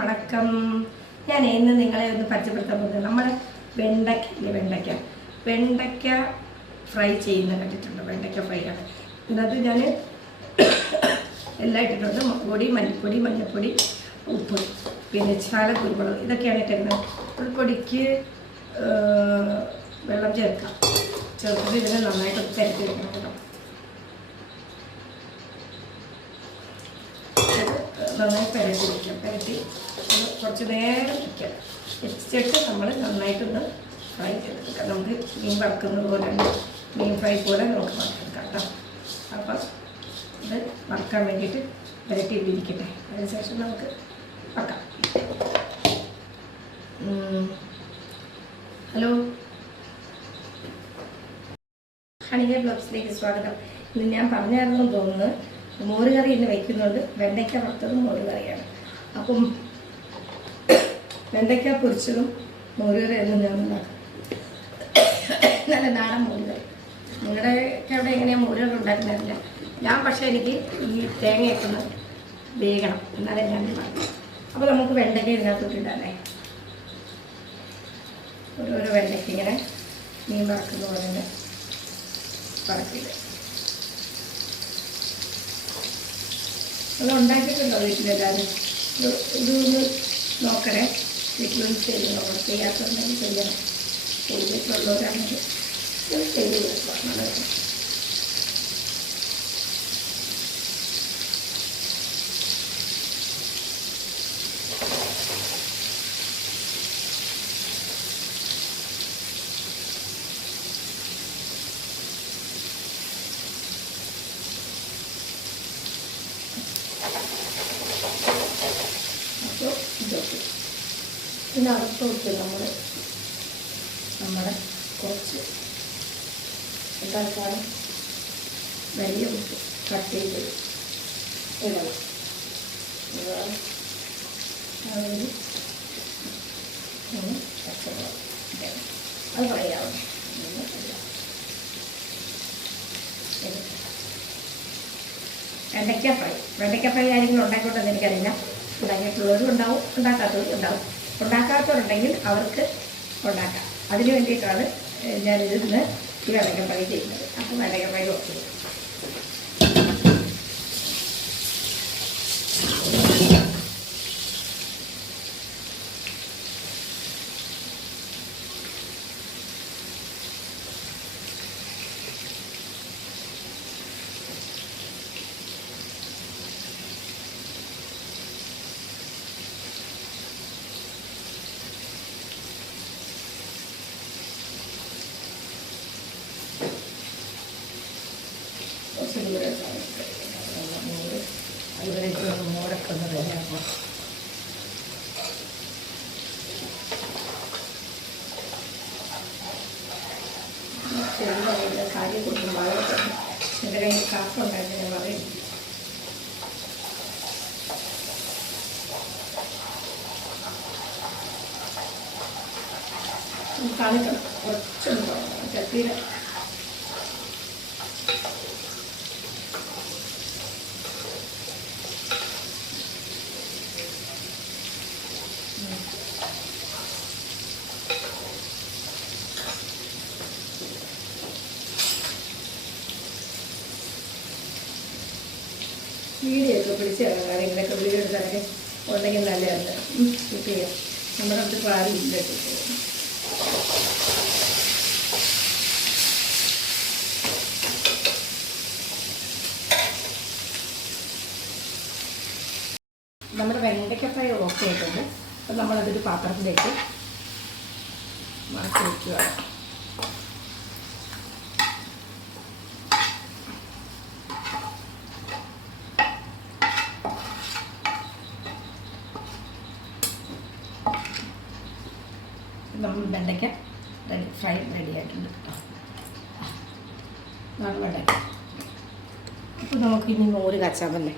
വണക്കം. ഞാൻ ഇന്ന് നിങ്ങളെ ഒന്ന് പരിചയപ്പെടുത്താൻ പോകുന്നത് നമ്മുടെ വെണ്ടയ്ക്ക ഇല്ലേ വെണ്ടയ്ക്ക. വെണ്ടയ്ക്ക ഫ്രൈ ചെയ്യുന്ന കണ്ടിട്ടുണ്ട്? വെണ്ടയ്ക്ക ഫ്രൈ ആണ്. എന്നത് ഞാൻ എല്ലാം ഇട്ടിട്ടുണ്ട്. മുളകുപൊടി മല്ലിപ്പൊടി മഞ്ഞൾപ്പൊടി ഉപ്പ് പിന്നെ ചാല കുരുമുളക് ഇതൊക്കെയാണ് ഇട്ടിരുന്നത്. ഉൾപ്പൊടിക്ക് വെള്ളം ചേർക്കാം ചേർത്തിട്ട് ഇതിനെ നന്നായിട്ട് തിരക്കി വെക്കണം കേട്ടോ. നന്നായി പെരട്ടി ഒന്ന് കുറച്ച് നേരം വയ്ക്കാം. വെച്ചിട്ട് നമ്മൾ നന്നായിട്ടൊന്ന് ഫ്രൈ ചെയ്തെടുക്കാം. നമുക്ക് മീൻ വറുക്കുന്നത് പോലെ മീൻ ഫ്രൈ പോലെ നമുക്ക് വറുത്തെടുക്കാം കേട്ടോ. അപ്പം ഇത് വറുക്കാൻ വേണ്ടിയിട്ട് പെരട്ടി ഇട്ടിരിക്കട്ടെ അതിനുശേഷം നമുക്ക് വറുക്കാം. ഹലോ? ഹണിയ ബ്ലോഗ്സിലേക്ക് സ്വാഗതം. ഇന്ന് ഞാൻ പറഞ്ഞായിരുന്നു തോന്നുന്നു മോര് കറി ഇന്ന് വയ്ക്കുന്നുണ്ട് വെണ്ടയ്ക്ക വറുത്തതും മോര് കറിയാണ്. അപ്പം വെണ്ടയ്ക്ക പൊരിച്ചതും മോര് എന്നും ഞാൻ ഉണ്ടാക്കും നല്ല നാടൻ മോര് കറി. നിങ്ങളുടെയൊക്കെ അവിടെ എങ്ങനെയാണ് മോര് കറി ഉണ്ടാക്കുന്നതല്ല ഞാൻ പക്ഷേ എനിക്ക് ഈ തേങ്ങയൊക്കെ ഒന്ന് വേഗണം എന്നാലേ ഞാൻ അപ്പോൾ നമുക്ക് വെണ്ടയ്ക്ക ഇതിനകത്തോട്ട് ഇടാല്ലേ ഓരോരോ വെണ്ടയ്ക്ക ഇങ്ങനെ മീൻ വറക്കുന്ന പോലെ തന്നെ അത് ഉണ്ടാക്കിയിട്ടുണ്ടോ വീട്ടിലെല്ലാവരും? ഇത് ഇതൊന്ന് നോക്കണേ. വീട്ടിലൊന്ന് ചെയ്യണം. നോക്കണം ചെയ്യാത്തുണ്ടെങ്കിൽ ചെയ്യണം ചെയ്തിട്ടുള്ളവരാണെങ്കിൽ ചെയ്ത് കൊടുക്കണം. ഇതിനകത്തോട്ട് നമ്മൾ നമ്മുടെ കുറച്ച് തൽക്കാലം വലിയ കട്ട് ചെയ്ത് ഇടണം. പച്ചമുളക് അത് പറയാവും? വെണ്ടയ്ക്ക ഫ്രൈ. വെണ്ടയ്ക്ക ഫ്രൈ ആരെങ്കിലും ഉണ്ടാക്കിക്കൊണ്ടെന്ന് എനിക്കറിയില്ല. ഉണ്ടാക്കിയിട്ടുള്ളവരും ഉണ്ടാവും ഉണ്ടാക്കാത്തവരും ഉണ്ടാവും. ഉണ്ടാക്കാത്തവരുണ്ടെങ്കിൽ അവർക്ക് ഉണ്ടാക്കാം. അതിന് വേണ്ടിയിട്ടാണ് ഞാനിതിന്ന് ഈ വെള്ളക്കപ്പഴി ചെയ്യുന്നത്. അപ്പം വെണ്ടയ്ക്ക ഫ്രൈ ദൂരെ മോര് അതുവരെ മോരൊക്കെ ഒന്ന് റെഡിയാക്കണം ചെറുതായിട്ട് കാര്യം കൊടുക്കുമ്പോൾ എന്റെ കയ്യിൽ കാപ്പുണ്ടായിരുന്നു ഞാൻ പറയും കാണിക്കണം കുറച്ചൊന്ന് ചട്ടിയിൽ വീടിയൊക്കെ പിടിച്ച് കാര്യങ്ങളൊക്കെ വീഡിയോ എടുത്താലൊക്കെ ഉണ്ടെങ്കിൽ നല്ലതല്ല. കുട്ടിയെ നമ്മുടെ അടുത്ത് ആരും ഇല്ല നമ്മുടെ വെണ്ടയ്ക്ക ഫ്രൈ ഓക്കെ ആയിട്ടുണ്ട്. അപ്പം നമ്മളതൊരു പാത്രത്തിലേക്ക് മാറ്റി വയ്ക്കുക. നമ്മൾ വെണ്ടയ്ക്ക റെഡി ഫ്രൈ റെഡി ആയിട്ടുണ്ട് കേട്ടോ വെണ്ടയ്ക്ക. അപ്പോൾ നമുക്ക് ഇനി മോര് കാച്ചാമല്ലേ